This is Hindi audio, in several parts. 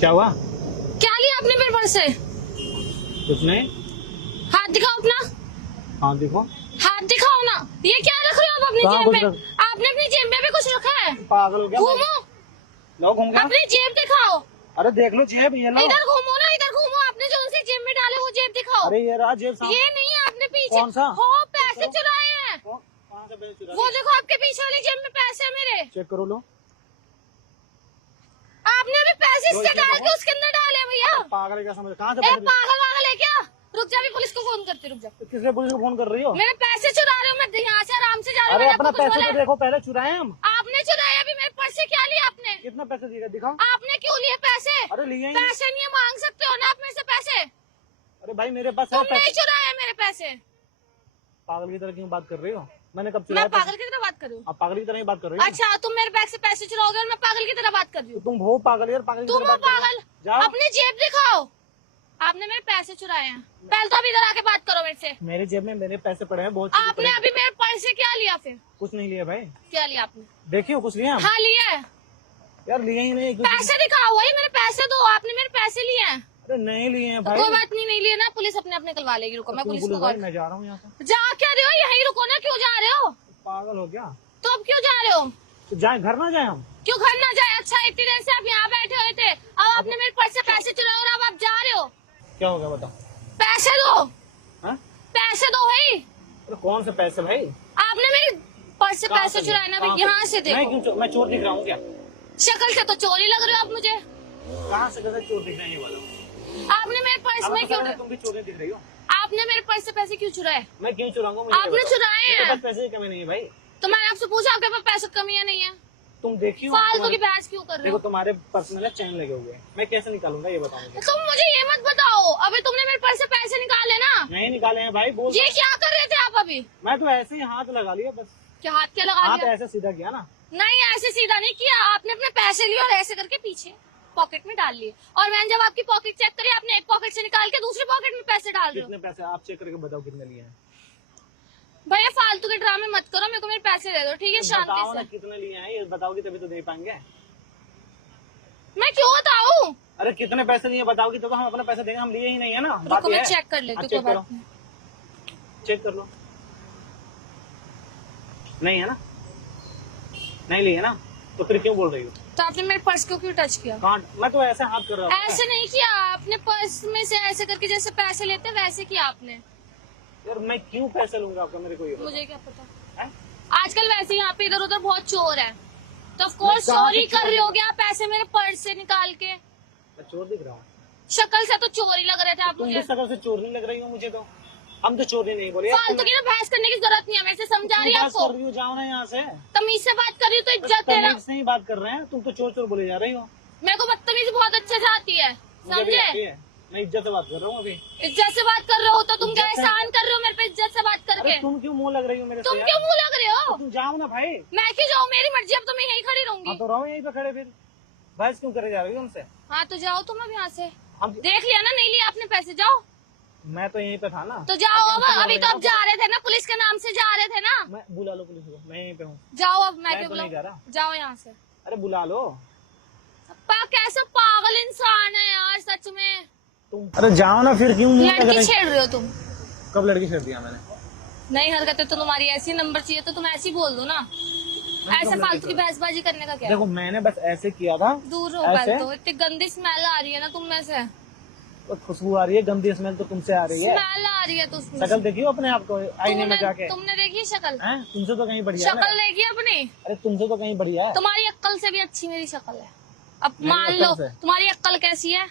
क्या हुआ? क्या लिया आपने मेरे पर्स से? कुछ नहीं। हाथ दिखाओ अपना। हाँ देखो। हाथ दिखाओ ना। ये क्या रख रहे हो आप अपनी कहाँ जेब कुछ में? आपने अपनी जेब में भी कुछ रखा है? पागल हो गया? घूमो, लो घूम गया। अपनी जेब दिखाओ। अरे देख लो जेब, ये लो। इधर घूमो ना, इधर घूमो। आपने जो सी जेब में डाले वो जेब दिखाओ। अरे ये रहा जेब साहब। ये नहीं है, आपने पीछे कौन सा? हो पैसे चुराए हैं। कहाँ से पैसे चुरा वो लिए? देखो आपके पीछे वाली जेब में पैसे है मेरे। चेक करो। लो आपने अभी पैसे इससे डाल के उसके अंदर डाले भैया। पागल है क्या? समझ कहाँ से ए पैसे? पागल वागल है क्या? रुक जा, अभी पुलिस को फोन करती, रुक जा। किसने पुलिस को फोन कर रही हो? मेरे पैसे चुरा रहे हो? मैं यहाँ से आराम से जा रही हूँ। अरे मैंने अपना आपको कुछ पैसे बोला तो है? देखो, पहले चुराए हम। आपने चुराया। अभी मेरे पर्स से क्या लिया आपने? कितना पैसे दिएगा दिखाओ। आपने क्यों लिए पैसे? अरे लिए ही। पैसे नहीं है, मांग सकते हो ना आप मेरे से पैसे। अरे भाई मेरे पास है तुमने ही पैसे। चुराया मेरे पैसे। पागल की तरह क्यों बात कर रही हो? मैंने कब मैं चुराया? पागल की तरह बात कर रही हूँ? आप पागल की तरह ही बात कर रही हो। अच्छा, तुम मेरे बैग से पैसे चुराओगे और मैं पागल की तरह बात कर रही हूँ? तुम हो पागल यार, पागल की तुम तरह हो बात कर रही पागल। हो। जाओ। अपनी जेब दिखाओ। आपने मेरे पैसे चुराए हैं। पहले तो अभी इधर आके बात करो मेरे से। मेरी जेब में मेरे पैसे पड़े हैं बहुत। चीजें पड़ी आपने हैं। अभी मेरे पर्स से क्या लिया फिर? कुछ नहीं लिया भाई। क्या लिया आपने? देखियो कुछ लिया हम। हाँ लिया है। यार लिए ही नहीं। पैसे दिखाओ। वही मेरे पैसे दो। आपने मेरे पैसे लिए हैं। अरे नहीं लिए हैं भाई। कोई बात नहीं, नहीं लिए ना, पुलिस अपने अपने निकलवा लेगी। रुको, मैं तुम पुलिस पुलिस को भाई, कॉल। मैं जा रहा हूँ यहाँ से। जा क्या रहे हो? यहीं रुको ना। क्यों जा रहे हो? पागल हो गया? तो अब क्यों जा रहे हो? तो जाए घर ना जाए हम? क्यों घर ना जाए? अच्छा, इतनी देर से आप यहाँ बैठे हुए थे, अब आपने मेरे पर्स से पैसे चुराए और अब आप जा रहे हो। क्या हो गया बताओ? पैसे दो। हाँ? पैसे दो भाई। अरे कौन से पैसे भाई? आपने मेरे पर्स से पैसे चुराए ना भाई। यहाँ से देखो। मैं चोर दिख रहा हूँ क्या? शक्ल से तो चोर ही लग रहे हो आप मुझे। कहाँ से कैसे चोर दिख रहा है ये वाला? आपने मेरे पर्स में क्यों? तुम भी चोर दिख रही हो। आपने मेरे पर्स से पैसे क्यों चुराए? मैं क्यों चुराऊंगा? मुझे आपने बताओ। चुराए मेरे हैं। पास पैसे की कमी नहीं है भाई। तो मैंने आपसे पूछा आपके पास पैसे कमी है नहीं है? तुम देखियो। फालतू की बहस क्यों कर रहे देखो हो? तुम्हारे पर्सनल चैन लगे हुए हैं, मैं कैसे निकालूंगा ये बताओ मुझे। तुम मुझे ये मत बताओ। अभी तुमने मेरे पर्स से पैसे निकाले ना? नहीं निकाले हैं भाई, बोल। ये क्या कर रहे थे आप अभी? मैं तो ऐसे ही हाथ लगा लिया बस। क्या हाथ क्या लगा हाथ दिया? ऐसे सीधा किया ना। नहीं, ऐसे सीधा नहीं किया। आपने अपने पैसे लिए और ऐसे करके पीछे पॉकेट में डाल लिए। और मैंने जब आपकी पॉकेट चेक करी, आपने एक पॉकेट से निकाल के दूसरी पॉकेट में पैसे डाल रहे हो। कितने पैसे आप चेक करके बताओ कितने लिए हैं? भैया फालतू के ड्रामे मत करो। मेरे को मेरे पैसे दे दो, ठीक है? बताओ शांति ना से। कितने लिए हैं, ये बताओगी तभी तो दे पाएंगे। मैं क्यों बताऊँ? अरे कितने पैसे लिए बताओगी तो हम अपने पैसे देंगे। हम लिए ही नहीं है ना। बात रुको ये मैं है। चेक कर लेती हाँ, हूँ। चेक कोई करो। बात नहीं। चेक कर लो। नहीं है ना? नहीं लिए ना? तो फिर क्यों बोल रही हो? तो आपने मेरे पर्स को क्यों टच किया? कहाँ? मैं तो ऐसे हाथ कर रहा हूँ। ऐसे नहीं किया। आपने पर्स में से ऐसे करके जैसे पैसे लेते वैसे किया आपने। यार मैं क्यों पैसे लूंगा आपका, मेरे को ये बताओ। मुझे क्या पता। हैं? आजकल वैसे यहाँ पे इधर उधर बहुत चोर है, तो ऑफ कोर्स मैं कहाँ चोरी से चोर कर रहे हो क्या पैसे मेरे पर्स से निकाल के? मैं चोर दिख रहा हूँ? शक्ल से तो चोर ही लग रहे थे आप तुम मुझे। भी शकल से चोर नहीं लग रही हो मुझे तो। हम तो चोरी नहीं बोले। फालतू की ना बहस करने की जरूरत नहीं है। मेरे से समझा रही है आपको। कर रही हो, जाओ ना यहाँ से। तमीज से बात कर रही हूँ तो इज्जत है ना। तमीज से ही बात कर रहे हैं, तुम तो चोर चोर बोले जा रही हो। मेरे को बदतमीजी बहुत अच्छे से आती है, मुझे भी आती समझे? है। मैं इज्जत से बात कर रहा हूँ अभी। इज्जत से बात कर रहे हो तो तुम क्या इज्जत से- एहसान कर रहे हो मेरे पे इज्जत से बात अरे करके? तुम क्यों मुंह लग रही हो मेरे से तुम यार? क्यों मुंह लग रहे हो? तुम जाओ ना भाई। मैं क्यों जाऊँ? मेरी मर्जी। अब तो मैं यहीं खड़ी रहूंगी। हाँ तो रहो यहीं पे खड़े फिर। बहस क्यों करे जा रही हो हमसे? हाँ तो जाओ तुम अब यहाँ से। हम देख लिया ना, नहीं लिया आपने पैसे, जाओ। मैं तो यहीं पे था ना। तो जाओ अब। तुम अभी तो अब जा रहे थे ना, पुलिस के नाम से जा रहे थे ना। मैं बुला लो पुलिस को, मैं यहीं पे हूँ। जाओ अब। मैं मैं क्यों तो नहीं जा बुलाऊं? रहा। जाओ यहाँ से। अरे बुला लो कैसा पागल इंसान है यार, सच में। तुम। अरे जाओ ना फिर, क्यों मुंह लग लड़की रही? छेड़ रहे हो तुम। कब लड़की छेड़ दिया मैंने? नहीं हरकतें तो तुम्हारी ऐसी, नंबर चाहिए तो तुम ऐसी बोल दो ना। ऐसे फालतू की बहसबाजी करने का क्या है? देखो मैंने बस ऐसे किया था। दूर रहो ऐसे? पहले तो। इतनी गंदी स्मेल आ रही है ना तुम में से। तो खुशबू आ रही है, गंदी स्मेल तो तुमसे आ रही है। स्मेल आ रही है तो उसमें शक्ल देखियो अपने आप को आईने में जाके। तुमने देखी शक्ल? हैं? तुमसे तो कहीं बढ़िया है शक्ल ना? देखी अपनी? अरे तुमसे तो कहीं बढ़िया है। तुम्हारी अक्ल से भी अच्छी मेरी शक्ल है। अब मेरी मान अक्ल लो से? तुम्हारी अक्ल कैसी है।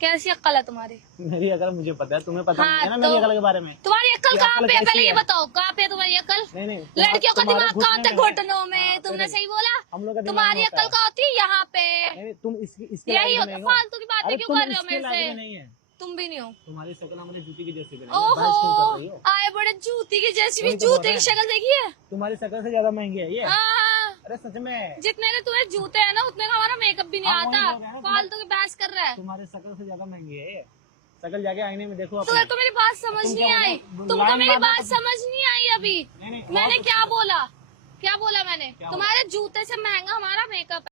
कैसी अक्ल है तुम्हारी? मेरी अकल मुझे पता है, तुम्हें पता नहीं है ना हाँ, मेरी तो- अकल के बारे में। तुम्हारी अक्ल ये कहाँ अक्ल पे है? कैसी पहले ये है? बताओ कहाँ पे है तुम्हारी अक्ल? नहीं नहीं लड़कियों का तुम्हारे दिमाग कहाँ होता है? घुटने में घुटनों में। हाँ, तुमने तो सही बोला। हम लोग का दिमाग तुम्हारी होता अक्ल है। कहाँ होती है? यहाँ पे। नहीं, तुम इसके यही लायक होता। नहीं हो। फालतू की बातें अरे क्यों तुम कर रहे हो इसके मेरे लायक से? नहीं है। तुम भी नहीं हो। तुम्हारी शक्ल हमारे जूती की जैसी बनी है, बहस क्यों कर रही ओहो, हो? आए बड़े जूती की जैसी भी। वही तो बोल जूते रहे की हैं। शक्ल देखी है? तुम्हारी शक्ल से ज्यादा महंगी है ये। हाँ, अरे सच में। जितने के तुम्हें जूते हैं ना उतने का हमारा मेकअप भी नहीं हाँ, वही आता। बोल रहे हैं। फालतू की बहस कर रहा है। तुम्हारी शक्ल से ज्यादा महंगी है ये। शक्ल जाके आईने में देखो अपने। तुम्हें तो मेरी बात समझ तुम नहीं क्या आई। बोला? तुमको लाइन मेरी मारना बात तो- समझ नहीं आई अभी। नहीं, मैंने और क्या बोला? क्या बोला मैंने? क्या तुम्हारे जूते से महंगा हमारा मेकअप है।